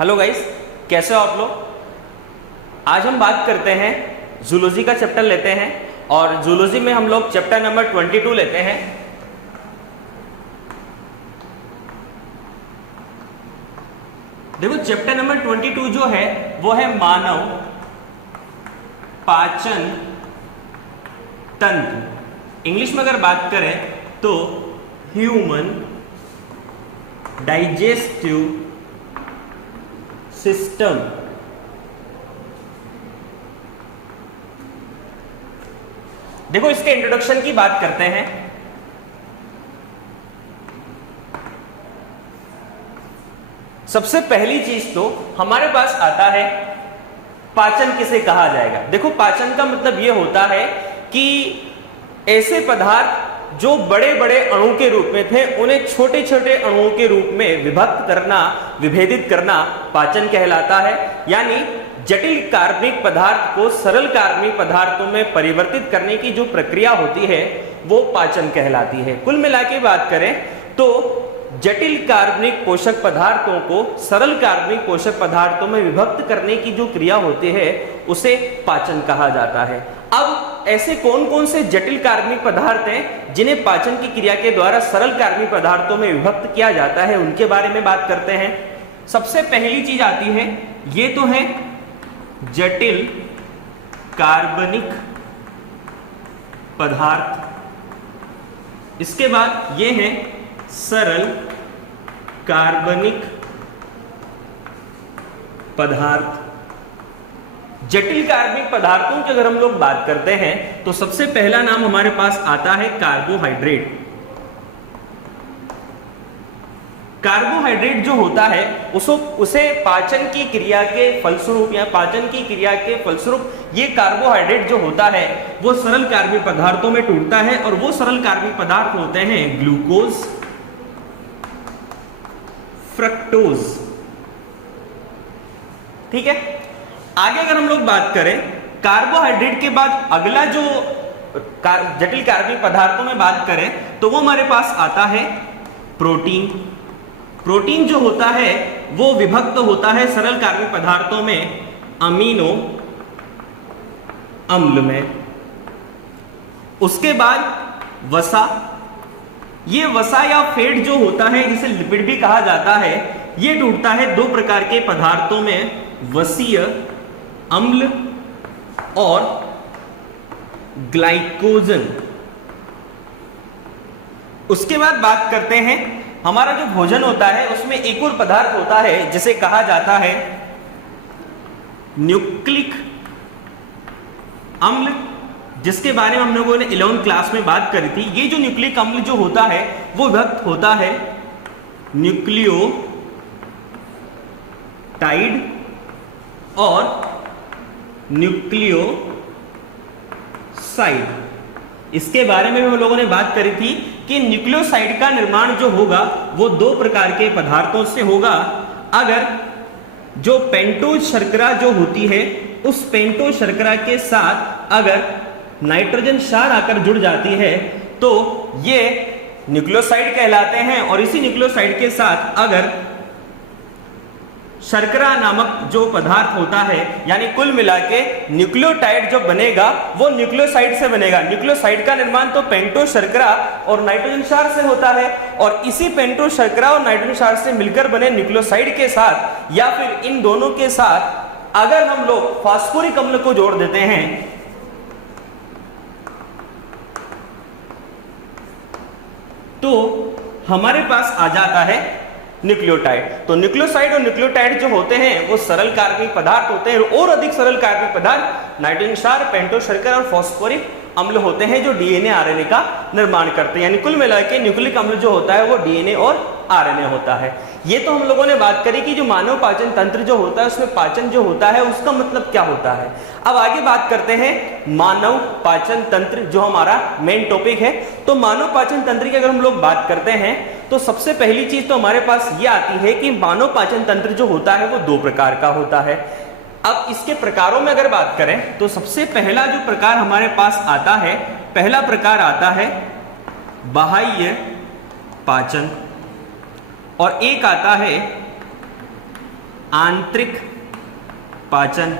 Hello guys, कैसे हो आप लोग। आज हम बात करते हैं जूलॉजी का चैप्टर लेते हैं और जूलॉजी में हम लोग चैप्टर नंबर 22 लेते हैं। देखो चैप्टर नंबर 22 जो है वो है मानव पाचन तंत्र। इंग्लिश में अगर बात करें तो ह्यूमन डाइजेस्टिव सिस्टम। देखो इसके इंट्रोडक्शन की बात करते हैं। सबसे पहली चीज तो हमारे पास आता है पाचन किसे कहा जाएगा। देखो पाचन का मतलब यह होता है कि ऐसे पदार्थ जो बड़े बड़े अणु के रूप में थे उन्हें छोटे छोटे अणुओं के रूप में विभक्त करना, विभेदित करना पाचन कहलाता है। यानी जटिल कार्बनिक पदार्थ को सरल कार्बनिक पदार्थों में परिवर्तित करने की जो प्रक्रिया होती है वो पाचन कहलाती है। कुल मिला के बात करें तो जटिल कार्बनिक पोषक पदार्थों को सरल कार्बनिक पोषक पदार्थों में विभक्त करने की जो क्रिया होती है उसे पाचन कहा जाता है। अब ऐसे कौन कौन से जटिल कार्बनिक पदार्थ हैं जिन्हें पाचन की क्रिया के द्वारा सरल कार्बनिक पदार्थों में विभक्त किया जाता है, उनके बारे में बात करते हैं। सबसे पहली चीज आती है, ये तो है जटिल कार्बनिक पदार्थ। इसके बाद ये है सरल कार्बनिक पदार्थ। जटिल कार्बनिक पदार्थों की अगर हम लोग बात करते हैं तो सबसे पहला नाम हमारे पास आता है कार्बोहाइड्रेट। कार्बोहाइड्रेट जो होता है उसे पाचन की क्रिया के फलस्वरूप या पाचन की क्रिया के फलस्वरूप ये कार्बोहाइड्रेट जो होता है वो सरल कार्बनिक पदार्थों में टूटता है और वो सरल कार्बनिक पदार्थ होते हैं ग्लूकोज, फ्रक्टोज। ठीक है, आगे अगर हम लोग बात करें कार्बोहाइड्रेट के बाद अगला जो जटिल कार्बनिक पदार्थों में बात करें तो वो हमारे पास आता है प्रोटीन। प्रोटीन जो होता है वो विभक्त होता है सरल कार्बनिक पदार्थों में अमीनो अम्ल में। उसके बाद वसा। ये वसा या फैट जो होता है जिसे लिपिड भी कहा जाता है, ये टूटता है दो प्रकार के पदार्थों में, वसीय अम्ल और ग्लाइकोजन। उसके बाद बात करते हैं हमारा जो भोजन होता है उसमें एक और पदार्थ होता है जिसे कहा जाता है न्यूक्लिक अम्ल, जिसके बारे में हम लोगों ने 11वीं क्लास में बात करी थी। ये जो न्यूक्लिक अम्ल जो होता है वो विभक्त होता है न्यूक्लियोटाइड और न्यूक्लियोसाइड। इसके बारे में हम लोगों ने बात करी थी कि न्यूक्लियोसाइड का निर्माण जो होगा वो दो प्रकार के पदार्थों से होगा। अगर जो पेंटोज शर्करा जो होती है उस पेंटोज शर्करा के साथ अगर नाइट्रोजन क्षार आकर जुड़ जाती है तो ये न्यूक्लियोसाइड कहलाते हैं। और इसी न्यूक्लियोसाइड के साथ अगर शर्करा नामक जो पदार्थ होता है, यानी कुल मिला के न्यूक्लियोटाइड जो बनेगा वो न्यूक्लियोसाइड से बनेगा। न्यूक्लियोसाइड का निर्माण तो पेंटोज शर्करा और नाइट्रोजन क्षार से होता है और इसी पेंटोज शर्करा और नाइट्रोजन क्षार से मिलकर बने न्यूक्लियोसाइड के साथ या फिर इन दोनों के साथ अगर हम लोग फास्फोरिक अम्ल को जोड़ देते हैं तो हमारे पास आ जाता है न्यूक्लियोटाइड। तो न्यूक्लियोसाइड और न्यूक्लियोटाइड जो होते हैं वो सरल कार्बनिक पदार्थ होते हैं और अधिक सरल कार्बनिक पदार्थ नाइट्रोजन क्षार, पेंटोज शर्करा और फास्फोरिक अम्ल होते हैं जो डीएनए आरएनए का निर्माण करते हैं। यानी कुल मिलाकर न्यूक्लिक अम्ल जो होता है वो डीएनए और आरएनए होता है। ये तो हम लोगों ने बात करी कि जो मानव पाचन तंत्र जो होता है उसमें पाचन जो होता है उसका मतलब क्या होता है। अब आगे बात करते हैं मानव पाचन तंत्र जो हमारा मेन टॉपिक है। तो मानव पाचन तंत्र की अगर हम लोग बात करते हैं तो सबसे पहली चीज तो हमारे पास ये आती है कि मानव पाचन तंत्र जो होता है वो दो प्रकार का होता है। अब इसके प्रकारों में अगर बात करें तो सबसे पहला जो प्रकार हमारे पास आता है, पहला प्रकार आता है बाह्य पाचन और एक आता है आंतरिक पाचन।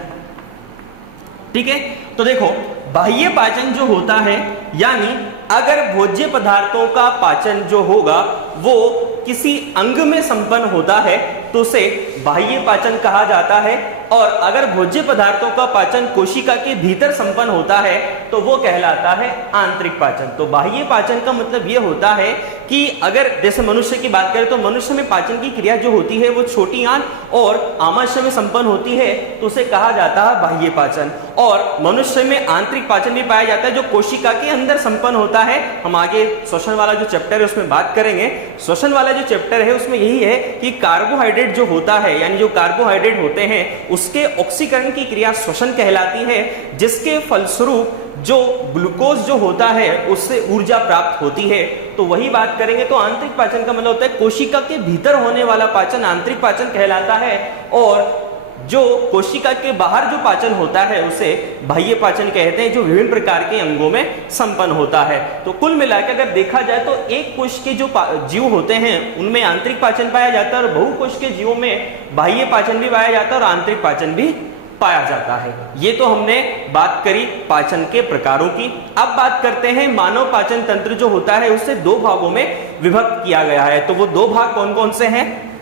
ठीक है, तो देखो बाह्य पाचन जो होता है, यानी अगर भोज्य पदार्थों का पाचन जो होगा वो किसी अंग में संपन्न होता है तो उसे बाह्य पाचन कहा जाता है, और अगर भोज्य पदार्थों का पाचन कोशिका के भीतर संपन्न होता है तो वो कहलाता है आंतरिक पाचन। तो बाह्य पाचन का मतलब ये होता है कि अगर जैसे मनुष्य की बात करें तो मनुष्य में पाचन की क्रिया जो होती है वो छोटी आंत और आमाशय में संपन्न होती है तो उसे कहा जाता है बाह्य पाचन। और मनुष्य में आंतरिक पाचन भी पाया जाता है जो कोशिका के अंदर संपन्न होता है। हम आगे श्वसन वाला जो चैप्टर है उसमें बात करेंगे। श्वसन वाला जो चैप्टर है उसमें यही है कि कार्बोहाइड्रेट जो होता है, यानी जो कार्बोहाइड्रेट होते हैं उसके ऑक्सीकरण की क्रिया श्वसन कहलाती है, जिसके फलस्वरूप जो ग्लूकोज जो होता है उससे ऊर्जा प्राप्त होती है। तो वही बात करेंगे। तो आंतरिक पाचन का मतलब होता है कोशिका के भीतर होने वाला पाचन आंतरिक पाचन कहलाता है, और जो कोशिका के बाहर जो पाचन होता है उसे बाह्य पाचन कहते हैं, जो विभिन्न प्रकार के अंगों में संपन्न होता है। तो कुल मिलाकर अगर देखा जाए तो एक कोश के जो जीव होते हैं उनमें आंतरिक पाचन पाया जाता है, और बहुकोश के जीवों में बाह्य पाचन भी पाया जाता है और आंतरिक पाचन भी पाया जाता है। ये तो हमने बात करी पाचन के प्रकारों की। अब बात करते हैं मानव पाचन तंत्र जो होता है उसे दो भागों में विभक्त किया गया है। तो वो दो भाग कौन कौन से हैं?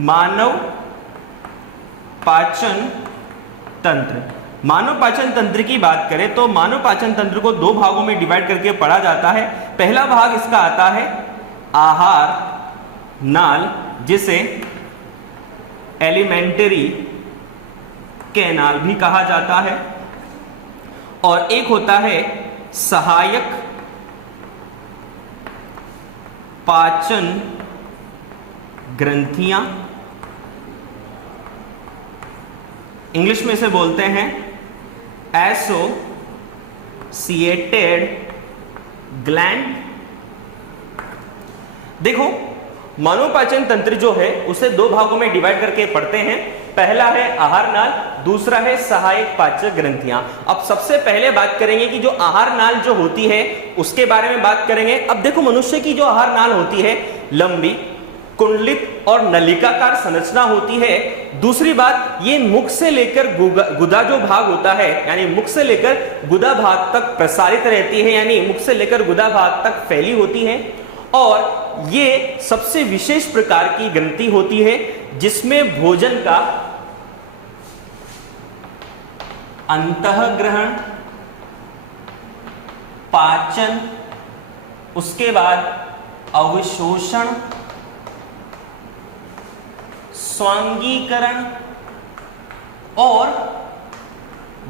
मानव पाचन तंत्र। मानव पाचन तंत्र की बात करें तो मानव पाचन तंत्र को दो भागों में डिवाइड करके पढ़ा जाता है। पहला भाग इसका आता है आहार नाल, जिसे एलिमेंट्री कैनाल भी कहा जाता है, और एक होता है सहायक पाचन ग्रंथियां, इंग्लिश में इसे बोलते हैं एसोसिएटेड ग्लैंड। देखो मानव पाचन तंत्र जो है उसे दो भागों में डिवाइड करके पढ़ते हैं। पहला है आहार नाल, दूसरा है सहायक पाचक ग्रंथियां। अब सबसे पहले बात करेंगे कि जो आहार नाल जो होती है उसके बारे में बात करेंगे। अब देखो मनुष्य की जो आहार नाल होती है लंबी, कुंडलित और नलिकाकार संरचना होती है। दूसरी बात, ये मुख से लेकर गुदा जो भाग होता है, यानी मुख से लेकर गुदा भाग तक प्रसारित रहती है, यानी मुख से लेकर गुदा भाग तक फैली होती है। और ये सबसे विशेष प्रकार की ग्रंथि होती है जिसमें भोजन का अंतःग्रहण, पाचन, उसके बाद अवशोषण, स्वांगीकरण और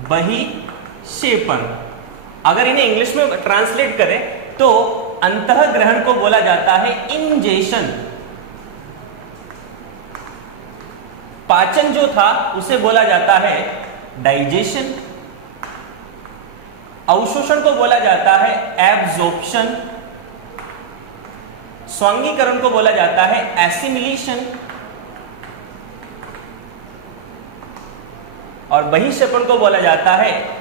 बहिक्षेपण। अगर इन्हें इंग्लिश में ट्रांसलेट करें तो अंतःग्रहण को बोला जाता है इंजेशन, पाचन जो था उसे बोला जाता है डाइजेशन, अवशोषण को बोला जाता है एब्जॉर्प्शन, स्वांगीकरण को बोला जाता है एसिमिलेशन, और बहिक्षेपण को बोला जाता है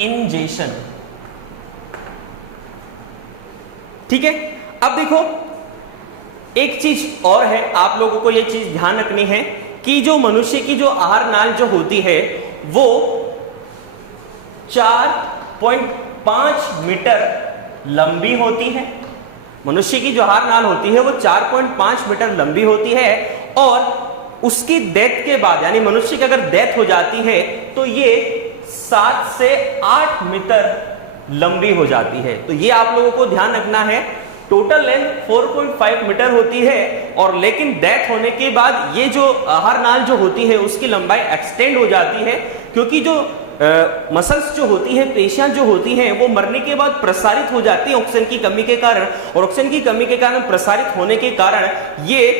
इंजेशन। ठीक है, अब देखो एक चीज और है, आप लोगों को यह चीज ध्यान रखनी है कि जो मनुष्य की जो आहार नाल जो होती है वो 4.5 मीटर लंबी होती है। मनुष्य की जो आहार नाल होती है वो 4.5 मीटर लंबी होती है, और उसकी डेथ के बाद, यानी मनुष्य की अगर डेथ हो जाती है तो ये 7 से 8 मीटर लंबी हो जाती है। तो ये आप लोगों को ध्यान रखना है। टोटल लेंथ 4.5 मीटर होती है, और लेकिन डेथ होने के बाद ये जो आहार नाल जो होती है उसकी लंबाई एक्सटेंड हो जाती है, क्योंकि जो मसल्स जो होती है, पेशियां जो होती हैं, वो मरने के बाद प्रसारित हो जाती है ऑक्सीजन की कमी के कारण, और ऑक्सीजन की कमी के कारण प्रसारित होने के कारण ये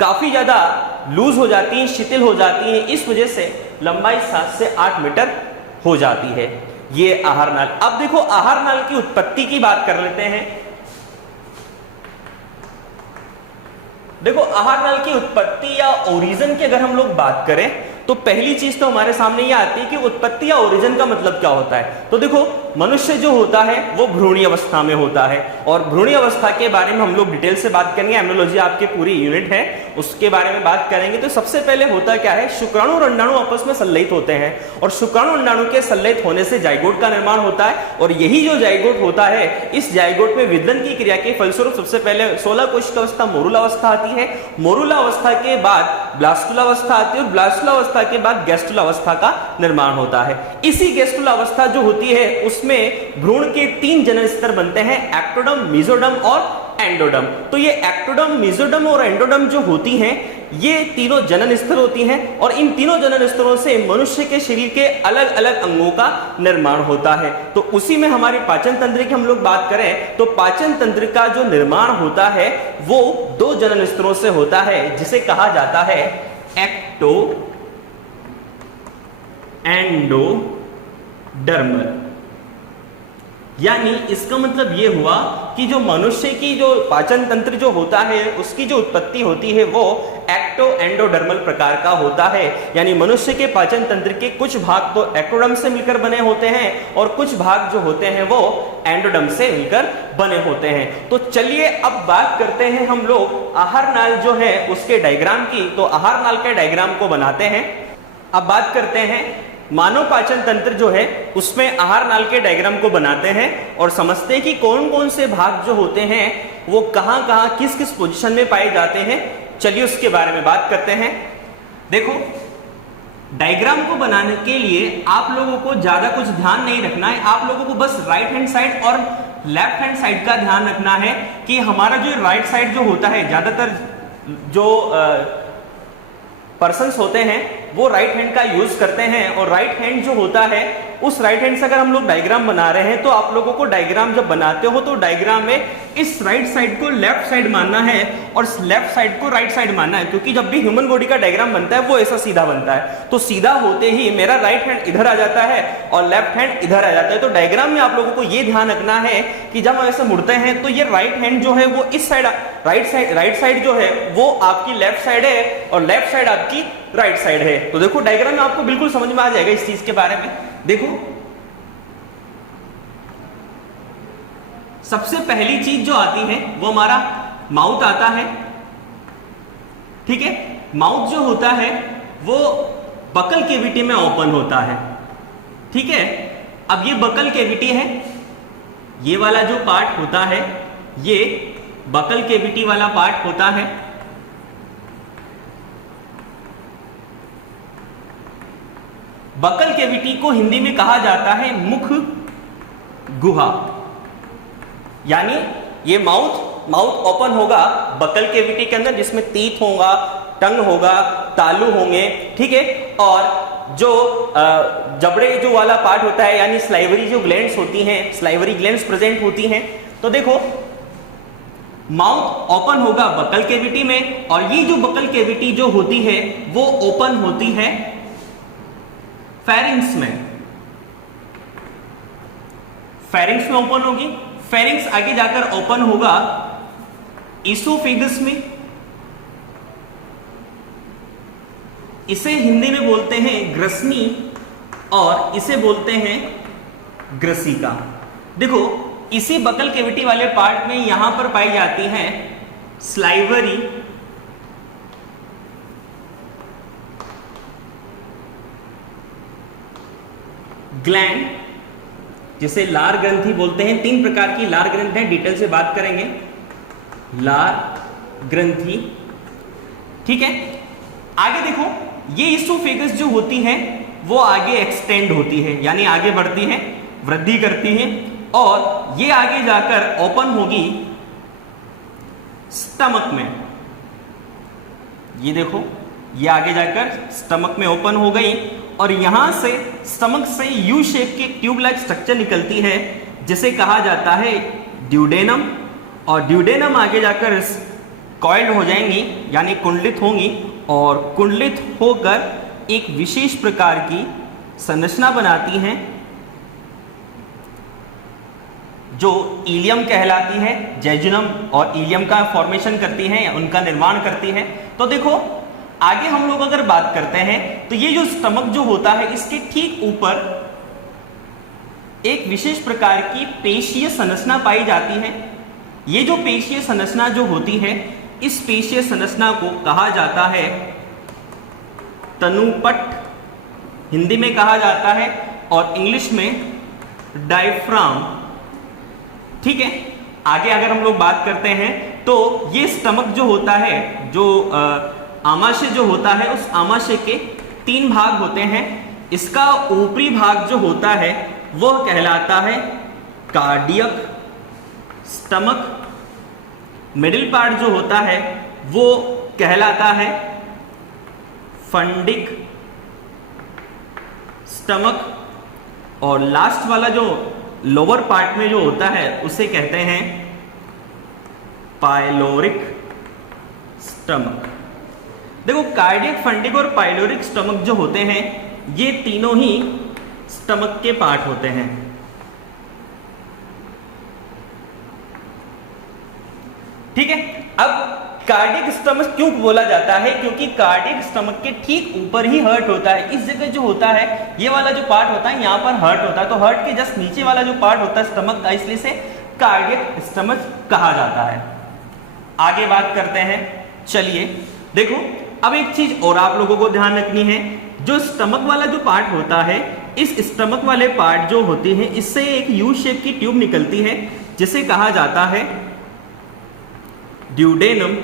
काफी ज्यादा लूज हो जाती है, शिथिल हो जाती है। इस वजह से लंबाई 7 से 8 मीटर हो जाती है ये आहार नाल। अब देखो आहार नाल की उत्पत्ति की बात कर लेते हैं। देखो आहार नाल की उत्पत्ति या ओरिजिन की अगर हम लोग बात करें तो पहली चीज तो हमारे सामने ये आती है कि उत्पत्ति या ओरिजिन का मतलब क्या होता है। तो देखो मनुष्य जो होता है वो भ्रूणीय अवस्था में होता है, और भ्रूणीय अवस्था के बारे में हम लोग डिटेल से बात करेंगे। एमब्रियोलॉजी आपकी पूरी यूनिट है, उसके बारे में बात करेंगे। तो सबसे पहले होता क्या है, शुक्राणु और अंडाणु आपस में संलयित होते हैं, और शुक्राणु अंडाणु के संलयित होने से जाइगोट का निर्माण होता है। और यही जो जाइगोट होता है, इस जाइगोट में विदलन की क्रिया के फलस्वरूप सबसे पहले 16 कोशिका अवस्था मोरुला अवस्था आती है। मोरुला अवस्था के बाद ब्लास्टुला अवस्था आती है, और ब्लास्टुला अवस्था के बाद गैस्टुला अवस्था का निर्माण होता है। इसी गैस्टुला अवस्था जो होती है उसमें भ्रूण के 3 जनन स्तर बनते हैं, एक्टोडर्म, मेसोडर्म और एंडोडर्म। तो ये एक्टोडर्म, मेसोडर्म और एंडोडर्म जो होती हैं, ये तीनों जनन स्तर होती हैं, और इन तीनों जनन स्तरों से मनुष्य के शरीर के अलग अलग अंगों का निर्माण होता है। तो उसी में हमारी पाचन तंत्र की हम लोग बात करें तो पाचन तंत्र का जो निर्माण होता है वो 2 जनन स्तरों से होता है, जिसे कहा जाता है एक्टो एंडोडर्मल। यानी इसका मतलब यह हुआ कि जो मनुष्य की जो पाचन तंत्र जो होता है उसकी जो उत्पत्ति होती है वो एक्टो एंडोडर्मल प्रकार का होता है। यानी मनुष्य के पाचन तंत्र के कुछ भाग तो एक्टोडर्म से मिलकर बने होते हैं, और कुछ भाग जो होते हैं वो एंडोडर्म से मिलकर बने होते हैं। तो चलिए अब बात करते हैं हम लोग आहार नाल जो है उसके डायग्राम की। तो आहार नाल के डायग्राम को बनाते हैं। अब बात करते हैं मानव पाचन तंत्र जो है उसमें आहार नाल के डायग्राम को बनाते हैं और समझते हैं कि कौन कौन से भाग जो होते हैं वो कहां कहां किस किस पोजीशन में पाए जाते हैं। चलिए उसके बारे में बात करते हैं। देखो, डायग्राम को बनाने के लिए आप लोगों को ज्यादा कुछ ध्यान नहीं रखना है, आप लोगों को बस राइट हैंड साइड और लेफ्ट हैंड साइड का ध्यान रखना है कि हमारा जो राइट साइड जो होता है, ज्यादातर जो पर्सन्स होते हैं वो राइट हैंड का यूज करते हैं, और राइट हैंड जो होता है उस राइट हैंड से अगर हम लोग डायग्राम बना रहे हैं तो आप लोगों को डायग्राम जब बनाते हो तो डायग्राम में इस राइट साइड को लेफ्ट साइड मानना है और लेफ्ट साइड को राइट साइड मानना है, क्योंकि जब भी ह्यूमन बॉडी का डायग्राम बनता है वो ऐसा सीधा बनता है। तो सीधा होते ही मेरा राइट हैंड इधर आ जाता है और लेफ्ट हैंड इधर आ जाता है। तो डायग्राम में आप लोगों को ये ध्यान रखना है कि जब हम ऐसे मुड़ते हैं तो ये राइट हैंड जो है वो इस साइड, राइट साइड जो है वो आपकी लेफ्ट साइड है और लेफ्ट साइड आपकी राइट साइड है। तो देखो डायग्राम में आपको बिल्कुल समझ में आ जाएगा इस चीज के बारे में। देखो, सबसे पहली चीज जो आती है वो हमारा माउथ आता है। ठीक है, माउथ जो होता है वो बकल कैविटी में ओपन होता है। ठीक है, अब ये बकल कैविटी है, ये वाला जो पार्ट होता है ये बकल कैविटी वाला पार्ट होता है। बकल कैविटी को हिंदी में कहा जाता है मुख गुहा। यानी ये माउथ ओपन होगा बकल कैविटी के अंदर, जिसमें टीथ होगा, टंग होगा, तालू होंगे। ठीक है, और जो जबड़े जो वाला पार्ट होता है यानी स्लाइवरी जो ग्लैंड्स होती हैं, स्लाइवरी ग्लैंड्स प्रेजेंट होती हैं। तो देखो, माउथ ओपन होगा बकल कैविटी में, और ये जो बकल कैविटी जो होती है वो ओपन होती है फेरिंग्स में। फेरिंग्स में ओपन होगी, फेरिंग्स आगे जाकर ओपन होगा इसोफेगस में। इसे हिंदी में बोलते हैं ग्रसनी और इसे बोलते हैं ग्रसिका। देखो, इसी बकल कैविटी वाले पार्ट में यहां पर पाई जाती हैं स्लाइवरी ग्लैंड, जिसे लार ग्रंथि बोलते हैं। 3 प्रकार की लार ग्रंथि है, डिटेल से बात करेंगे। लार ग्रंथि, ठीक है। आगे देखो, ये इसोफेगस जो होती है वो आगे एक्सटेंड होती है, यानी आगे बढ़ती है, वृद्धि करती है, और ये आगे जाकर ओपन होगी स्टमक में। ये देखो, ये आगे जाकर स्टमक में ओपन हो गई, और यहां से स्टमक से यू शेप की ट्यूब लाइक स्ट्रक्चर निकलती है, जिसे कहा जाता है ड्यूडेनम। और ड्यूडेनम आगे जाकर कॉइल्ड हो जाएंगी, यानी कुंडलित होंगी, और कुंडलित होकर एक विशेष प्रकार की संरचना बनाती हैं जो इलियम कहलाती है। जेजुनम और इलियम का फॉर्मेशन करती हैं, उनका निर्माण करती है। तो देखो, आगे हम लोग अगर बात करते हैं तो ये जो स्टमक जो होता है इसके ठीक ऊपर एक विशेष प्रकार की पेशीय संरचना पाई जाती है। ये जो पेशीय संरचना जो होती है, इस पेशीय संरचना को कहा जाता है तनुपट, हिंदी में कहा जाता है, और इंग्लिश में डायफ्राम। ठीक है, आगे अगर हम लोग बात करते हैं तो ये स्टमक जो होता है, जो आमाशय जो होता है, उस आमाशय के 3 भाग होते हैं। इसका ऊपरी भाग जो होता है वह कहलाता है कार्डियक स्टमक। मिडिल पार्ट जो होता है वो कहलाता है फंडिक स्टमक, और लास्ट वाला जो लोअर पार्ट में जो होता है उसे कहते हैं पाइलोरिक स्टमक। देखो, कार्डियक, फंडिक और पाइलोरिक स्टमक जो होते हैं, ये तीनों ही स्टमक के पार्ट होते हैं। ठीक है, अब कार्डियक स्टमक क्यों बोला जाता है? क्योंकि कार्डियक स्टमक के ठीक ऊपर ही हर्ट होता है। इस जगह जो होता है, ये वाला जो पार्ट होता है, यहाँ पर हर्ट होता है, तो हर्ट के जस्ट नीचे वाला जो पार्ट होता है स्टमक का, इसलिए से कार्डियक स्टमक कहा जाता है। आगे बात करते हैं। चलिए देखो, अब एक चीज और आप लोगों को ध्यान रखनी है। जो स्टमक वाला जो पार्ट होता है, इस स्टमक वाले पार्ट जो होती है, इससे एक यू शेप की ट्यूब निकलती है, जिसे कहा जाता है ड्यूडेनम।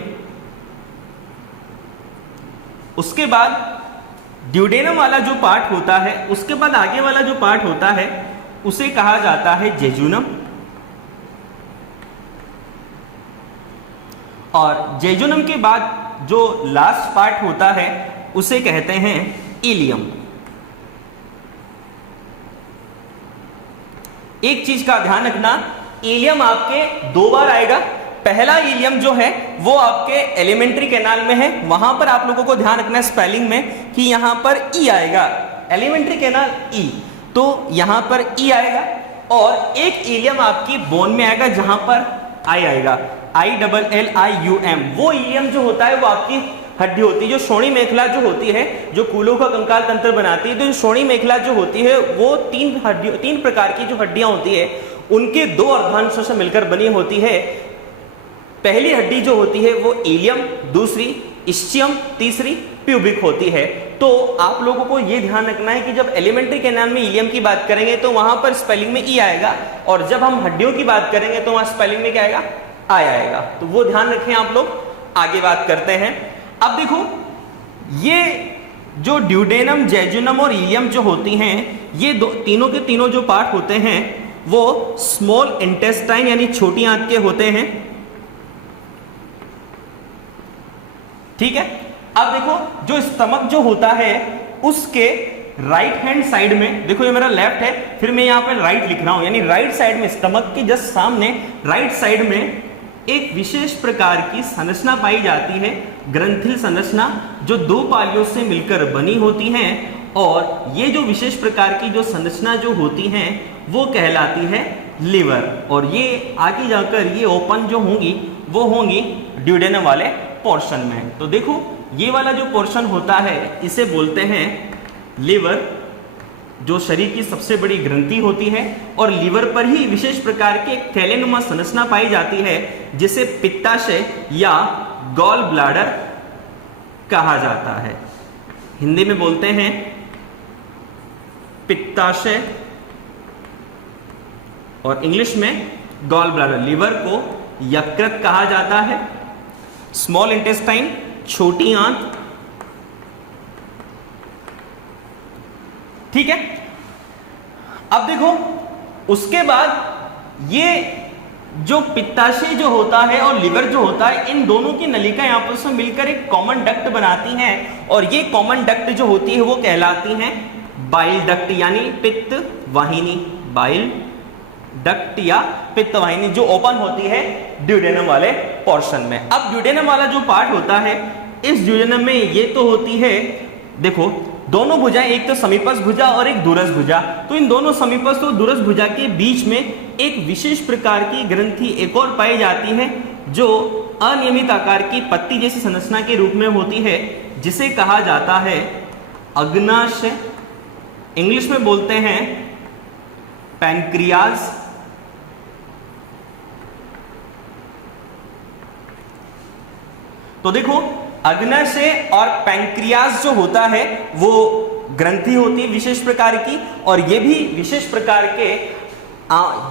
उसके बाद ड्यूडेनम वाला जो पार्ट होता है, उसके बाद आगे वाला जो पार्ट होता है उसे कहा जाता है जेजुनम, और जेजुनम के बाद जो लास्ट पार्ट होता है उसे कहते हैं इलियम। एक चीज का ध्यान रखना, इलियम आपके 2 बार आएगा। पहला इलियम जो है वो आपके एलिमेंट्री कैनाल में है, वहां पर आप लोगों को ध्यान रखना है स्पेलिंग में कि यहां पर ई आएगा, एलिमेंट्री कैनाल ई, तो यहां पर ई आएगा। और एक इलियम आपकी बोन में आएगा, जहां पर आई आएगा, ILLIUM। वो इलियम जो होता है वो आपकी हड्डी होती है, जो श्रोणि मेखला जो होती है, जो कूलों का कंकाल तंत्र बनाती है। तो श्रोणि मेखला जो होती है वो 3 प्रकार की जो हड्डियां होती है, उनके 2 अर्धांशों से मिलकर बनी होती है। पहली हड्डी जो होती है वो इलियम, दूसरी इस्चियम, तीसरी प्यूबिक होती है। तो आप लोगों को यह ध्यान रखना है कि जब एलिमेंट्री कैनाल में इलियम की बात करेंगे तो वहां पर स्पेलिंग में ई आएगा, और जब हम हड्डियों की बात करेंगे तो वहां स्पेलिंग में क्या आएगा? आई आएगा। तो वो ध्यान रखें आप लोग। आगे बात करते हैं। अब देखो, ये जो ड्यूडेनम, जेजुनम और इलियम जो होती हैं, ये तीनों के तीनों जो पार्ट होते हैं वो स्मॉल इंटेस्टाइन यानी छोटी आंत के होते हैं। ठीक है, अब देखो, जो स्टमक जो होता है उसके राइट हैंड साइड में, देखो ये मेरा लेफ्ट है, फिर मैं यहाँ पे राइट लिख रहा हूं, यानी राइट साइड में, स्टमक के जस्ट सामने राइट साइड में एक विशेष प्रकार की संरचना पाई जाती है, ग्रंथिल संरचना, जो 2 पालियों से मिलकर बनी होती हैं। और ये जो विशेष प्रकार की जो संरचना जो होती हैं वो कहलाती है लिवर, और ये आगे जाकर ये ओपन जो होंगी वो होंगी ड्यूडेनम वाले पोर्शन में। तो देखो, ये वाला जो पोर्शन होता है इसे बोलते हैं लिवर, जो शरीर की सबसे बड़ी ग्रंथि होती है, और लीवर पर ही विशेष प्रकार की एक थैलेनुमा संरचना पाई जाती है, जिसे पित्ताशय या गॉल ब्लैडर कहा जाता है। हिंदी में बोलते हैं पित्ताशय, और इंग्लिश में गॉल ब्लैडर। लीवर को यकृत कहा जाता है, स्मॉल इंटेस्टाइन छोटी आंत। ठीक है, अब देखो, उसके बाद ये जो पित्ताशय जो होता है और लिवर जो होता है, इन दोनों की नलिका आपस में मिलकर एक कॉमन डक्ट बनाती हैं, और ये कॉमन डक्ट जो होती है वो कहलाती हैं बाइल डक्ट यानी पित्त वाहिनी। बाइल डक्ट या पित्त वाहिनी जो ओपन होती है ड्यूडेनम वाले पोर्शन में। अब ड्यूडेनम वाला जो पार्ट होता है, इस ड्यूडेनम में ये तो होती है, देखो, दोनों भुजाएं, एक तो समीपस्थ भुजा और एक दूरस्थ भुजा। तो इन दोनों समीपस्थ और दूरस्थ भुजा के बीच में एक विशेष प्रकार की ग्रंथि एक और पाई जाती है, जो अनियमित आकार की पत्ती जैसी संरचना के रूप में होती है, जिसे कहा जाता है अग्नाशय। इंग्लिश में बोलते हैं पैंक्रियाज, तो देखो अग्नाशय और पैंक्रियाज जो होता है वो ग्रंथि होती है विशेष प्रकार की, और ये भी विशेष प्रकार के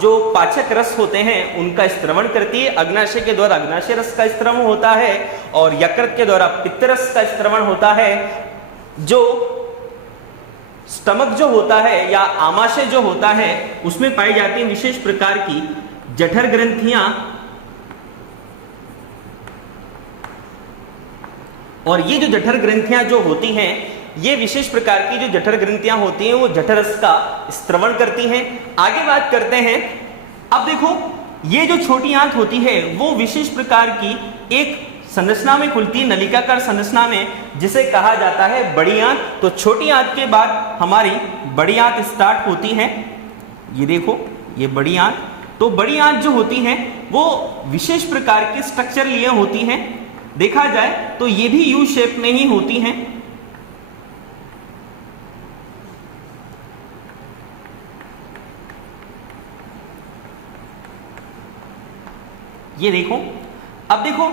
जो पाचक रस होते हैं उनका स्त्रवण करती है। अग्नाशय के द्वारा अग्नाशय रस का स्त्रवण होता है और यकृत के द्वारा पित्त रस का स्त्रवण होता है। जो स्टमक जो होता है या आमाशय जो होता है उसमें पाई जाती है विशेष प्रकार की जठर ग्रंथियां, और ये जो जठर ग्रंथियां जो होती हैं, ये विशेष प्रकार की जो जठर ग्रंथियां होती हैं वो जठर रस का स्त्रवण करती हैं। आगे बात करते हैं, अब देखो ये जो छोटी आंत होती है वो विशेष प्रकार की एक संरचना में खुलती है, नलिकाकार संरचना में, जिसे कहा जाता है बड़ी आंत। तो छोटी आंत के बाद हमारी बड़ी आंत स्टार्ट होती है। ये देखो ये बड़ी आंत, तो बड़ी आंत जो होती है वो विशेष प्रकार के स्ट्रक्चर लिए होती हैं। देखा जाए तो ये भी यू शेप में ही होती हैं। ये देखो, अब देखो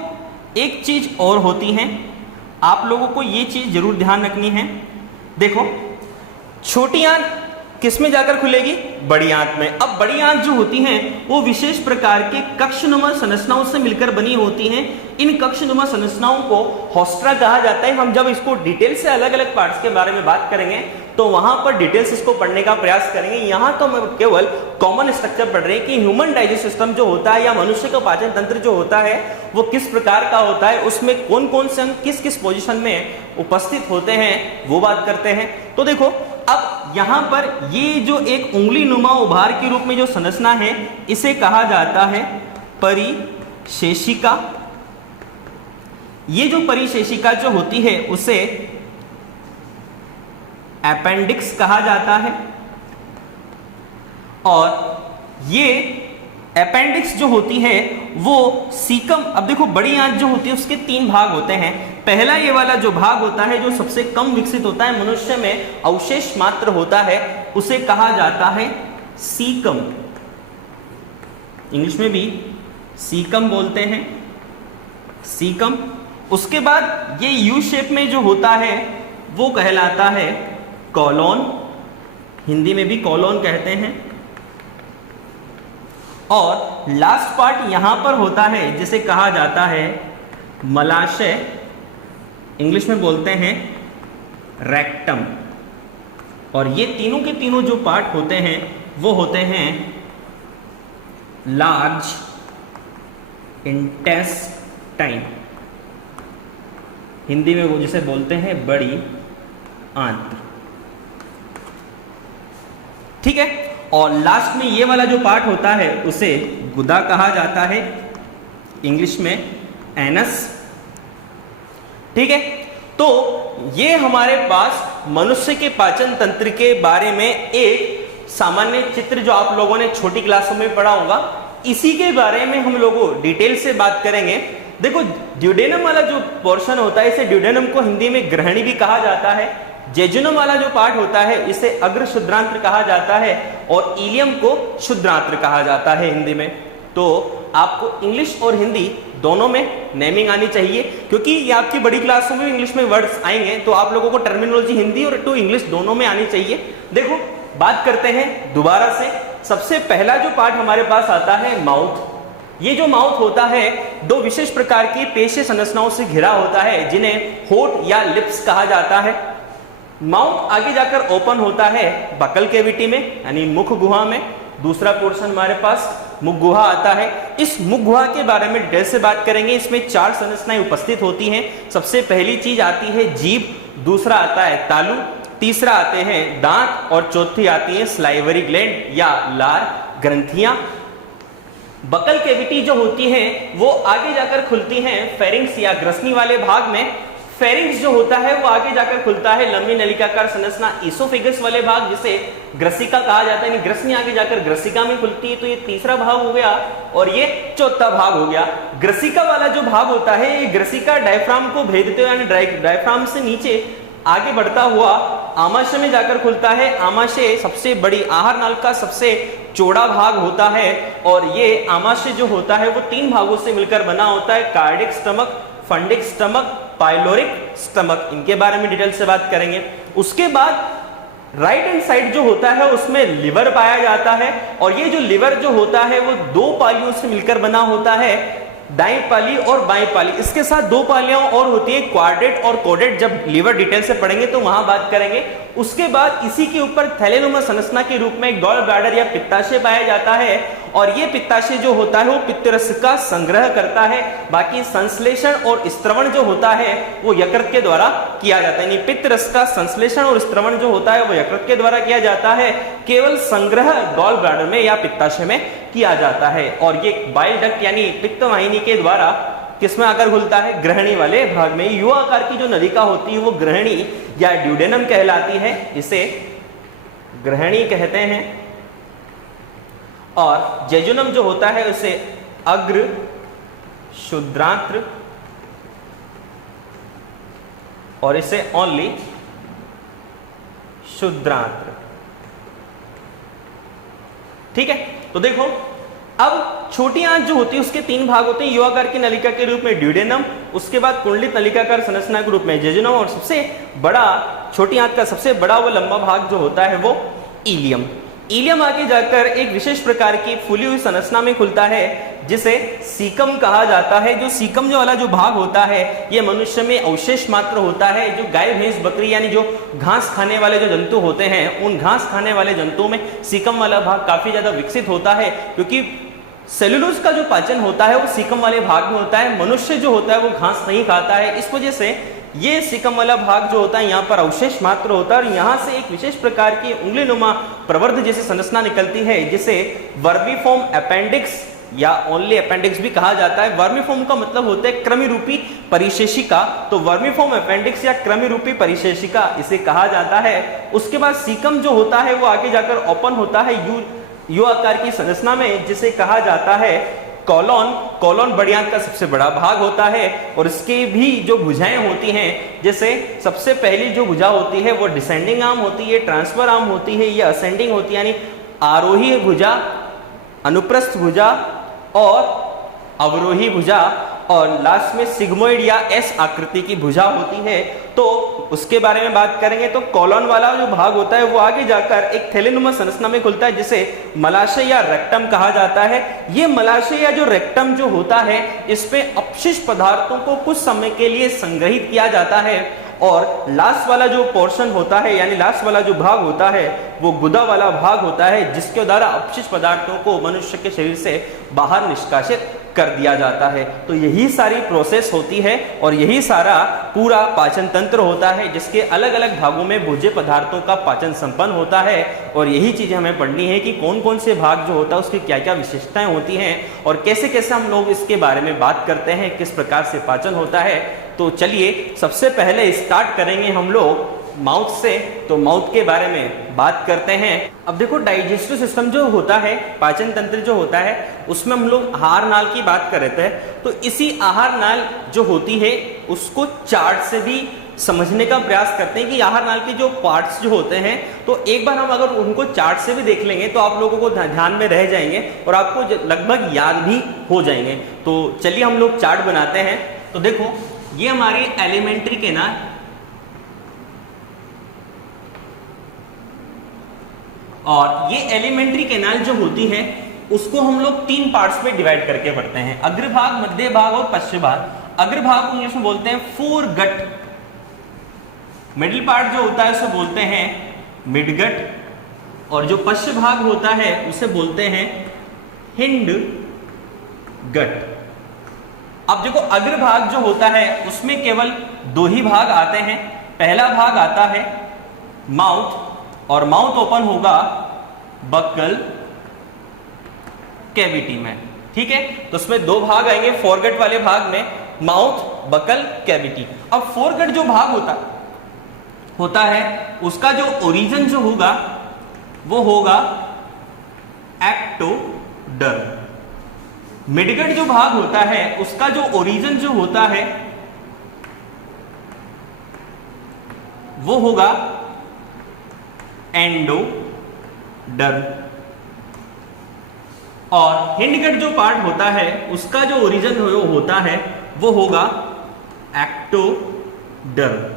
एक चीज और होती है, आप लोगों को ये चीज जरूर ध्यान रखनी है। देखो छोटी आंत किस में जाकर खुलेगी? बड़ी आंत में। अब बड़ी आंत जो होती हैं वो विशेष प्रकार के कक्षनुमा संरचनाओं से मिलकर बनी होती हैं। इन कक्षनुमा संरचनाओं को होस्ट्रा कहा जाता है। हम जब इसको डिटेल से अलग अलग पार्ट्स के बारे में बात करेंगे तो वहां पर डिटेल्स इसको पढ़ने का प्रयास करेंगे। यहां तो हम केवल कॉमन स्ट्रक्चर पढ़ रहे हैं कि ह्यूमन डाइजेस्ट सिस्टम जो होता है या मनुष्य का पाचन तंत्र जो होता है वो किस प्रकार का होता है, उसमें कौन कौन से अंग किस किस पोजीशन में उपस्थित होते हैं वो बात करते हैं। तो देखो अब यहां पर ये जो एक उंगली नुमा उभार के रूप में जो संरचना है इसे कहा जाता है परिशेषिका। ये जो परिशेषिका जो होती है उसे अपेंडिक्स कहा जाता है। और ये अपेंडिक्स जो होती है वो सीकम, अब देखो बड़ी आंत जो होती है उसके 3 भाग होते हैं। पहला ये वाला जो भाग होता है जो सबसे कम विकसित होता है, मनुष्य में अवशेष मात्र होता है, उसे कहा जाता है सीकम। इंग्लिश में भी सीकम बोलते हैं, सीकम। उसके बाद ये यू शेप में जो होता है वो कहलाता है कॉलोन, हिंदी में भी कॉलोन कहते हैं। और लास्ट पार्ट यहां पर होता है जिसे कहा जाता है मलाशय, इंग्लिश में बोलते हैं रेक्टम। और ये तीनों के तीनों जो पार्ट होते हैं वो होते हैं लार्ज इंटेस्टाइन, हिंदी में वो जिसे बोलते हैं बड़ी आंत। ठीक है, और लास्ट में ये वाला जो पार्ट होता है उसे गुदा कहा जाता है, इंग्लिश में एनस। ठीक है, तो ये हमारे पास मनुष्य के पाचन तंत्र के बारे में एक सामान्य चित्र जो आप लोगों ने छोटी क्लासों में पढ़ा होगा, इसी के बारे में हम लोगों डिटेल से बात करेंगे। देखो ड्यूडेनम वाला जो पोर्शन होता है इसे ड्यूडेनम को हिंदी में ग्रहणी भी कहा जाता है। जेजुनम वाला जो पार्ट होता है इसे अग्र शुद्रांत्र कहा जाता है और इलियम को शुद्रांत्र कहा जाता है हिंदी में। तो आपको इंग्लिश और हिंदी दोनों में नेमिंग आनी चाहिए, क्योंकि ये आपकी बड़ी क्लासों में इंग्लिश में वर्ड्स आएंगे तो आप लोगों को टर्मिनोलॉजी हिंदी और टू इंग्लिश दोनों में आनी चाहिए। देखो बात करते हैं दोबारा से। सबसे पहला जो पार्ट हमारे पास आता है माउथ। ये जो माउथ होता है दो विशेष प्रकार की पेशीय संरचनाओं से घिरा होता है जिन्हें होठ या लिप्स कहा जाता है। माउथ आगे जाकर ओपन होता है बकल कैविटी में यानी मुख गुहा में। दूसरा पोर्शन हमारे पास मुख गुहा आता है। इस मुख गुहा के बारे में डिटेल से बात करेंगे। इसमें 4 संरचनाएं उपस्थित होती हैं। सबसे पहली चीज आती है जीभ, दूसरा आता है तालु, तीसरा आते हैं दांत और चौथी आती है स्लाइवरी ग्लैंड या लार ग्रंथियां। बकल कैविटी जो होती है वो आगे जाकर खुलती हैं फेरिंक्स या ग्रसनी वाले भाग में। फेरिंक्स जो होता है वो आगे जाकर खुलता है लंबी नलिकाकार संरचना ईसोफेगस वाले भाग जिसे ग्रसिका कहा जाता है। ग्रसनी आगे जाकर ग्रसिका में खुलती है, तो ये तीसरा भाग हो गया और ये चौथा भाग हो गया। ग्रसिका वाला जो भाग होता है ये ग्रसिका डायफ्राम को भेदते हुए यानी डायफ्राम से नीचे आगे बढ़ता हुआ आमाशय में जाकर खुलता है। आमाशय सबसे बड़ी आहार नाल का सबसे चौड़ा भाग होता है और ये आमाशय जो होता है वो 3 भागों से मिलकर बना होता है, cardiac stomach, fundic stomach, pyloric stomach. इनके बारे में डिटेल से बात करेंगे। उसके बाद राइट हैंड साइड जो होता है उसमें लिवर पाया जाता है और ये जो लिवर जो होता है वो 2 पालियों से मिलकर बना होता है, दाईं पाली और बाईं पाली। इसके साथ 2 पालियां और होती है, क्वाड्रेट और कोडेट। जब लिवर डिटेल से पढ़ेंगे तो वहां बात करेंगे। उसके बाद इसी के ऊपर थैलेनुमा संरचना के रूप में एक गॉल ब्लैडर या पित्ताशय पाया जाता है और ये पित्ताशय जो होता है वो पित्तरस का संग्रह करता है। बाकी संश्लेषण और स्त्रवण जो होता है वो यकृत के द्वारा किया जाता है। यानी पित्तरस का संश्लेषण और स्त्रवण जो होता है वो यकृत के द्वारा किया जाता है, केवल संग्रह गॉल ब्लैडर में या पित्ताशय में किया जाता है। और ये बाइल डक्ट यानी पित्त वाहिनी के द्वारा किसमें आकर खुलता है, ग्रहणी वाले भाग में। यू आकार की जो नलिका होती है वो ग्रहणी या ड्यूडेनम कहलाती है, इसे ग्रहणी कहते हैं। और जेजुनम जो होता है उसे अग्र शुद्रांत्र और इसे ओनली शुद्रांत्र। ठीक है, तो देखो अब छोटी आंत जो होती है उसके 3 भाग होते हैं, युवाकार की नलिका के रूप में ड्यूडेनम, उसके बाद कुंडलित नलिकाकार संरचना के रूप में जेजुनम और सबसे बड़ा छोटी आंत का सबसे बड़ा वो लंबा भाग जो होता है वो इलियम। इलियम आगे जाकर एक विशेष प्रकार की फूली हुई संरचना में खुलता है जिसे सीकम कहा जाता है। जो सीकम जो वाला जो भाग होता है ये मनुष्य में अवशेष मात्र होता है। जो गाय भैंस बकरी यानी जो घास खाने वाले जो जंतु होते हैं उन घास खाने वाले जंतुओं में सीकम वाला भाग काफी ज्यादा विकसित होता है, क्योंकि सेलुलोज का जो पाचन होता है वो सीकम वाले भाग में होता है। मनुष्य जो होता है वो घास नहीं खाता है, इस वजह से ये सीकम वाला भाग जो होता है यहाँ पर अवशेष मात्र होता है और यहाँ से एक विशेष प्रकार की उंगलीनुमा प्रवर्ध जैसी संरचना निकलती है जिसे वर्मीफॉर्म अपेंडिक्स या ओनली अपेंडिक्स भी कहा जाता है। वर्मीफॉर्म का मतलब होता है कृमि रूपी परिशेषिका, तो वर्मीफॉर्म अपेंडिक्स या कृमि रूपी परिशेषिका इसे कहा जाता है। उसके बाद सीकम जो होता है वो आगे जाकर ओपन होता है यू आकार की संरचना में जिसे कहा जाता है कॉलोन। कॉलोन बड़ी आंत का सबसे बड़ा भाग होता है और इसके भी जो भुजाएं होती हैं, जैसे सबसे पहली जो भुजा होती है वो डिसेंडिंग आर्म होती है, ट्रांसफर आर्म होती है, ये असेंडिंग होती है यानी आरोही भुजा, अनुप्रस्थ भुजा और अवरोही भुजा, और लास्ट में सिग्मोइड या एस आकृति की भुजा होती है। तो उसके बारे में बात करेंगे तो कॉलोन वाला जो भाग होता है वो आगे जाकर एक थैलेनुमा संरचना में खुलता है जिसे मलाशय या रेक्टम कहा जाता है। ये मलाशय या जो रेक्टम जो होता है इसमें अपशिष्ट पदार्थों को कुछ समय के लिए संग्रहित किया जाता है और लास्ट वाला जो पोर्शन होता है यानी लास्ट वाला जो भाग होता है वो गुदा वाला भाग होता है जिसके द्वारा अपशिष्ट पदार्थों को मनुष्य के शरीर से बाहर निष्कासित कर दिया जाता है। तो यही सारी प्रोसेस होती है और यही सारा पूरा पाचन तंत्र होता है जिसके अलग अलग भागों में भोज्य पदार्थों का पाचन संपन्न होता है। और यही चीजें हमें पढ़नी है कि कौन कौन से भाग जो होता है उसकी क्या क्या विशेषताएं होती हैं और कैसे कैसे हम लोग इसके बारे में बात करते हैं, किस प्रकार से पाचन होता है। तो चलिए सबसे पहले स्टार्ट करेंगे हम लोग माउथ से। तो माउथ के बारे में बात करते हैं। अब देखो डाइजेस्टिव सिस्टम जो होता है, पाचन तंत्र जो होता है, उसमें हम लोग आहार नाल की बात कर रहे थे। तो इसी आहार नाल जो होती है उसको चार्ट से भी समझने का प्रयास करते हैं कि आहार नाल के जो पार्ट्स जो होते हैं, तो एक बार हम अगर उनको चार्ट से भी देख लेंगे तो आप लोगों को ध्यान में रह जाएंगे और आपको लगभग याद भी हो जाएंगे। तो चलिए हम लोग चार्ट बनाते हैं। तो देखो ये हमारी एलिमेंट्री कैनाल, और ये एलिमेंट्री कैनाल जो होती है उसको हम लोग 3 पार्ट्स में डिवाइड करके पढ़ते हैं, अग्रभाग, मध्य भाग और पश्चिम भाग। अग्रभाग को इंग्लिश में बोलते हैं फोरगट, मिडिल पार्ट जो होता है उसे बोलते हैं मिडगट, और जो पश्चिम भाग होता है उसे बोलते हैं हिंड गट। अब देखो अग्रभाग जो होता है उसमें केवल 2 ही भाग आते हैं। पहला भाग आता है माउथ, और माउथ ओपन होगा बक्कल कैविटी में। ठीक है, तो उसमें 2 भाग आएंगे फोरगट वाले भाग में, माउथ, बक्कल, कैविटी। अब फोरगट जो भाग होता है उसका जो ओरिजिन जो होगा वो होगा एक्टोडर्म। मिडगट जो भाग होता है उसका जो ओरिजिन जो होता है वो होगा एंडोडर्म। और हिंडगट जो पार्ट होता है उसका जो ओरिजिन होता है वो होगा एक्टोडर्म।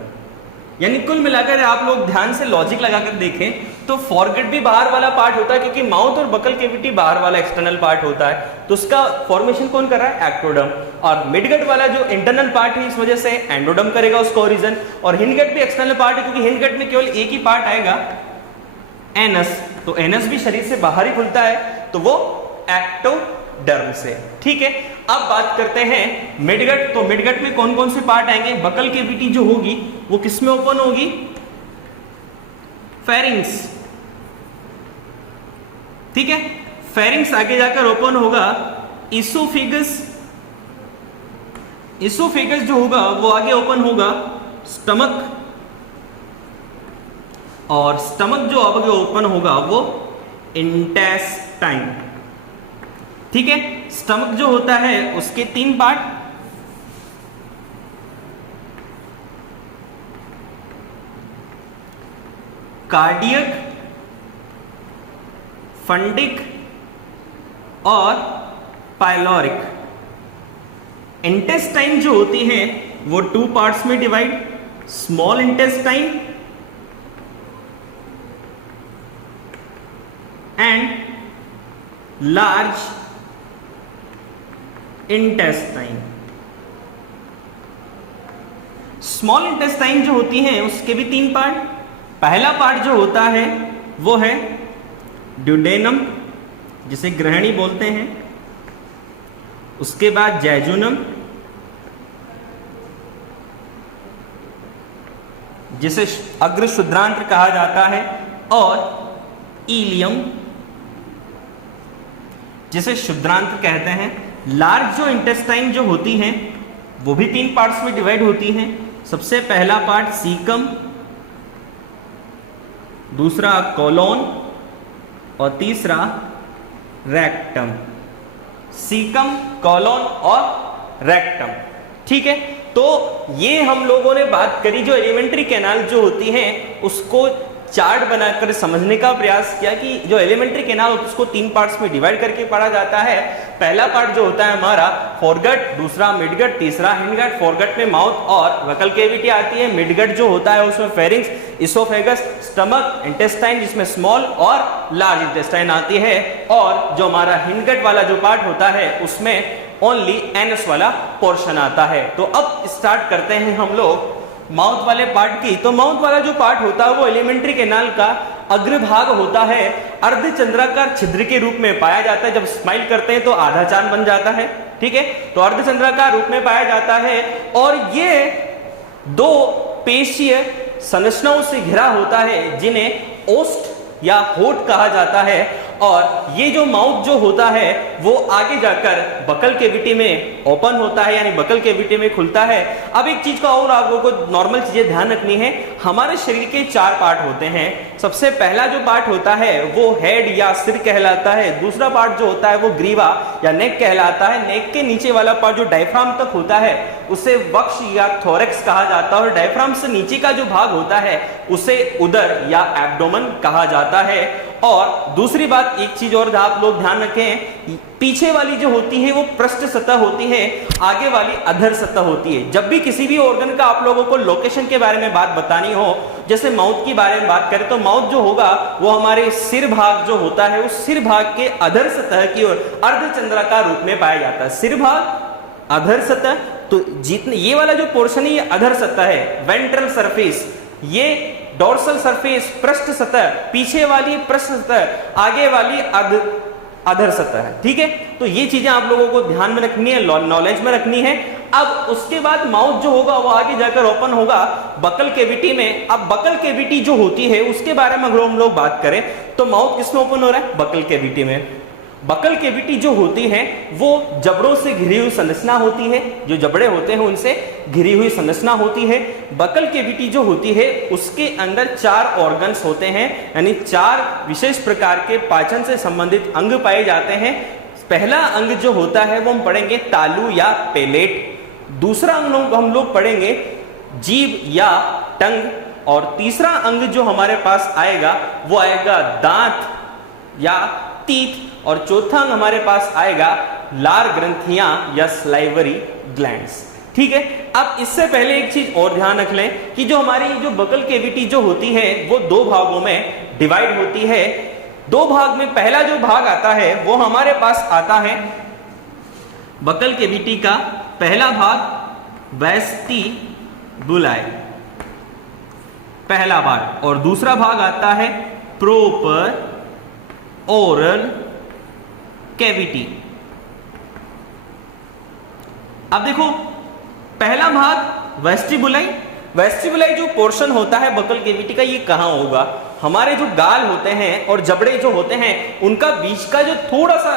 यानी कुल मिलाकर आप लोग ध्यान से लॉजिक लगाकर देखें तो फॉरगेट भी बाहर वाला पार्ट होता है, क्योंकि माउथ और बकल केविटी बाहर वाला एक्सटर्नल पार्ट होता है, तो उसका फॉर्मेशन कौन कर रहा है? एक्टोडर्म। और मिडगट वाला जो इंटरनल पार्ट है इस वजह से एंडोडर्म करेगा उसका ओरिजिन। और हिंडगट भी एक्सटर्नल पार्ट है, क्योंकि हिंडगट में केवल एक ही पार्ट आएगा, एनस, तो एनस भी शरीर से बाहर ही खुलता है, तो वो एक्टोडर्म से। ठीक है, अब बात करते हैं मिडगट। तो मिडगट में कौन कौन से पार्ट आएंगे? बकल केविटी जो होगी वो किस में ओपन होगी? फेरिंग्स। ठीक है, फेरिंग्स आगे जाकर ओपन होगा इसोफेगस। इसोफेगस जो होगा वो आगे ओपन होगा स्टमक, और स्टमक जो आगे ओपन होगा वो इंटेस्टाइन। ठीक है, स्टमक जो होता है उसके 3 पार्ट, कार्डियक, फंडिक और पाइलोरिक। इंटेस्टाइन जो होती है वो 2 पार्ट्स में divide, small intestine and large intestine. Small intestine जो होती है उसके भी 3 पार्ट। पहला पार्ट जो होता है वो है ड्यूडेनम, जिसे ग्रहणी बोलते हैं। उसके बाद जैजुनम, जिसे अग्र शुद्रांत्र कहा जाता है, और इलियम, जिसे शुद्रांत्र कहते हैं। लार्ज जो इंटेस्टाइन जो होती हैं वो भी 3 पार्ट्स में डिवाइड होती हैं। सबसे पहला पार्ट सीकम, दूसरा कोलोन और तीसरा रेक्टम। सीकम, कोलोन और रेक्टम। ठीक है, तो ये हम लोगों ने बात करी जो एलिमेंट्री कैनाल जो होती हैं उसको चार्ट बनाकर समझने का प्रयास किया कि जो एलिमेंट्री कैनाल होता है उसको 3 पार्ट्स में डिवाइड करके पढ़ा जाता है। पहला पार्ट जो होता है हमारा फोरगट, दूसरा मिडगट, तीसरा हिंडगट। फोरगट में माउथ और बकल केविटी आती है। मिडगट जो होता है उसमें फेरिंग्स, इसोफेगस, स्टमक, इंटेस्टाइन जिसमें स्मॉल और लार्ज इंटेस्टाइन आती है। और जो हमारा हिंडगट वाला जो पार्ट होता है उसमें ओनली एनस वाला पोर्शन आता है। तो अब स्टार्ट करते हैं हम लोग माउथ वाले पार्ट की। तो माउथ वाला जो पार्ट होता है वो एलिमेंट्री कैनाल का अग्रभाग होता है, अर्धचंद्राकार छिद्र के रूप में पाया जाता है। जब स्माइल करते हैं तो आधा चांद बन जाता है। ठीक है, तो अर्धचंद्राकार रूप में पाया जाता है, और ये 2 पेशीय संरचनाओं से घिरा होता है जिन्हें ओस्ट या होठ कहा जाता है। और ये जो माउथ जो होता है वो आगे जाकर बकल केविटी में ओपन होता है, यानी बकल केविटी में खुलता है। अब एक चीज का और आप लोगों को नॉर्मल चीजें ध्यान रखनी है। हमारे शरीर के 4 पार्ट होते हैं। सबसे पहला जो पार्ट होता है वो हेड या सिर कहलाता है। दूसरा पार्ट जो होता है वो ग्रीवा या नेक कहलाता है। नेक के नीचे वाला पार्ट जो डायफ्राम तक होता है उसे वक्ष या थोरैक्स कहा जाता है। और डायफ्राम से नीचे का जो भाग होता है उसे उदर या एब्डोमेन कहा जाता है। और दूसरी बात, एक चीज और आप लोग ध्यान रखें, पीछे वाली जो होती है वो पृष्ठ सतह होती है, आगे वाली अधर सतह होती है। जब भी किसी भी ऑर्गन का आप लोगों को लोकेशन के बारे में बात बतानी हो, जैसे माउथ की बारे में बात करें तो माउथ जो होगा वो हमारे सिर भाग जो होता है उस सिर भाग के अधर सतह की ओर अर्धचंद्राकार रूप में पाया जाता है। सिर भाग, अधर सतह, तो जितने ये वाला जो पोर्शन है ये अधर सतह है, वेंट्रल सरफेस। ये डोर्सल सरफेस पृष्ठ सतह, पीछे वाली पृष्ठ सतह, आगे वाली अधर सतह है। ठीक है, तो ये चीजें आप लोगों को ध्यान में रखनी है, नॉलेज में रखनी है। अब उसके बाद माउथ जो होगा वो आगे जाकर ओपन होगा बकल केविटी में। अब बकल केविटी जो होती है उसके बारे में अगर हम लोग बात करें तो माउथ किसमें ओपन हो रहा है? बकल केविटी में। बकल केविटी जो होती है वो जबड़ों से घिरी हुई संरचना होती है, जो जबड़े होते हैं उनसे घिरी हुई संरचना होती है। बकल केविटी जो होती है उसके अंदर 4 ऑर्गन्स होते हैं, यानी 4 विशेष प्रकार के पाचन से संबंधित अंग पाए जाते हैं। पहला अंग जो होता है वो हम पढ़ेंगे तालु या पेलेट। दूसरा अंग हम लोग पढ़ेंगे जीभ या टंग। और तीसरा अंग जो हमारे पास आएगा वो आएगा दांत या टीथ, और चौथा अंग हमारे पास आएगा लार ग्रंथियां या स्लाइवरी ग्लैंड्स। ठीक है, अब इससे पहले एक चीज और ध्यान रख लें कि जो हमारी जो बकल कैविटी जो होती है वो दो भागों में डिवाइड होती है। दो भाग में पहला जो भाग आता है वो हमारे पास आता है बकल कैविटी का पहला भाग वेस्टिबुलाई, पहला भाग, और दूसरा भाग आता है प्रोपर ओरल कैविटी। अब देखो पहला भाग वेस्टिबुलाई, वेस्टिबुलाई जो पोर्शन होता है बकल कैविटी का ये कहां होगा, हमारे जो गाल होते हैं और जबड़े जो होते हैं उनका बीच का जो थोड़ा सा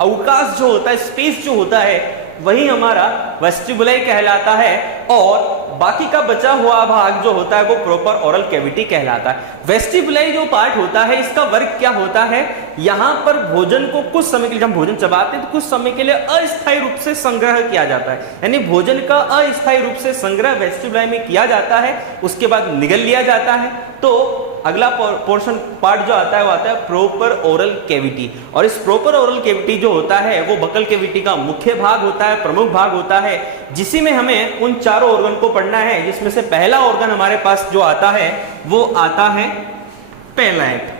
अवकाश जो होता है, स्पेस जो होता है, वही हमारा वेस्टिबुलाई कहलाता है, और बाकी का बचा हुआ भाग जो होता है वो प्रॉपर ओरल कैविटी कहलाता है। वेस्टिबुलाई जो पार्ट होता है इसका वर्क क्या होता है, यहां पर भोजन को कुछ समय के लिए, हम भोजन चबाते हैं तो कुछ समय के लिए अस्थायी रूप से संग्रह किया जाता है, यानी भोजन का अस्थायी रूप से संग्रह वेस्टिबुलाई में किया जाता है, उसके बाद निगल लिया जाता है। तो अगला पोर्शन पार्ट जो आता है वो आता है प्रॉपर ओरल कैविटी, और इस प्रॉपर ओरल कैविटी जो होता है वो बकल कैविटी का मुख्य भाग होता है, प्रमुख भाग होता है, जिसी में हमें उन चारों ऑर्गन को पढ़ना है, जिसमें से पहला ऑर्गन हमारे पास जो आता है वो आता है पैलेट।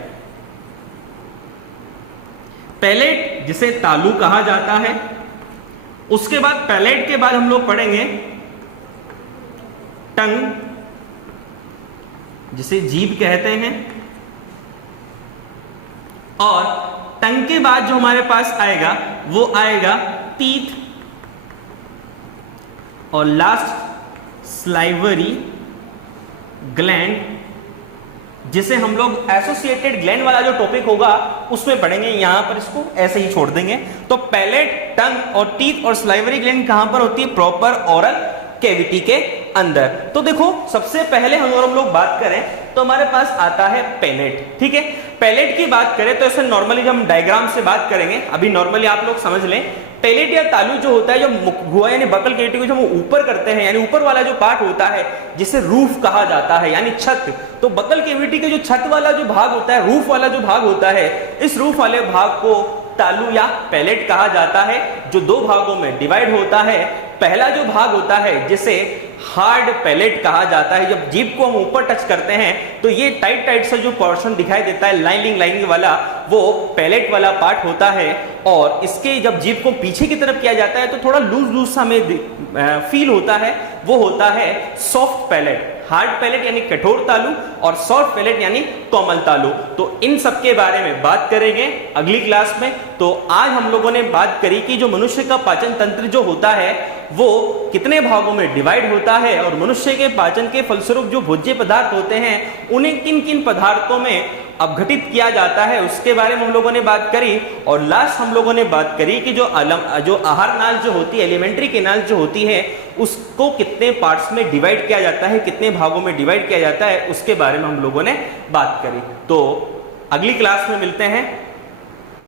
पैलेट जिसे तालू कहा जाता है। उसके बाद पैलेट के बाद हम लोग पढ़ेंगे टंग, जिसे जीभ कहते हैं, और टंग के बाद जो हमारे पास आएगा वो आएगा टीथ, और लास्ट स्लाइवरी ग्लैंड, जिसे हम लोग एसोसिएटेड ग्लैंड वाला जो टॉपिक होगा उसमें पढ़ेंगे, यहां पर इसको ऐसे ही छोड़ देंगे। तो पैलेट, टंग और टीथ और स्लाइवरी ग्लैंड कहां पर होती है, प्रॉपर ओरल कैविटी के अंदर। तो देखो सबसे पहले हम लोग बात करें तो हमारे पास आता है पैलेट। ठीक है, पैलेट की बात करें तो ऐसे नॉर्मली जब हम डायग्राम से बात करेंगे, अभी नॉर्मली आप लोग समझ लें, पैलेट या तालू जो होता है, जो गुहा यानी बकल कैविटी को जब हम ऊपर करते हैं, यानी ऊपर वाला जो पार्ट होता है जिसे रूफ कहा जाता है, यानी छत, तो बकल कैविटी के जो छत वाला जो भाग होता है, रूफ वाला जो भाग होता है, इस रूफ वाले भाग को तालू या पैलेट कहा जाता है, जो दो भागों में डिवाइड होता है। पहला जो भाग होता है जिसे हार्ड पैलेट कहा जाता है, जब जीभ को हम ऊपर टच करते हैं तो ये टाइट टाइट सा जो पोर्शन दिखाई देता है लाइनिंग वाला, वो पैलेट वाला पार्ट होता है, और इसके जब जीभ को पीछे की तरफ किया जाता है तो थोड़ा लूज सा हमें फील होता है, वो होता है सॉफ्ट पैलेट। हार्ड पैलेट यानी कठोर तालू, और सॉफ्ट पैलेट यानी कोमल तालू। तो इन सब के बारे में बात करेंगे अगली क्लास में। तो आज हम लोगों ने बात करी कि जो मनुष्य का पाचन तंत्र जो होता है वो कितने भागों में डिवाइड होता है, और मनुष्य के पाचन के फलस्वरूप जो भोज्य पदार्थ होते हैं उन्हें किन किन पदार्थों में अपघटित किया जाता है, उसके बारे में हम लोगों ने बात करी। और लास्ट हम लोगों ने बात करी कि जो आहार नाल जो होती है, एलिमेंट्री केनाल जो होती है, उसको कितने पार्ट्स में डिवाइड किया जाता है, कितने भागों में डिवाइड किया जाता है, उसके बारे में हम लोगों ने बात करी। तो अगली क्लास में मिलते हैं।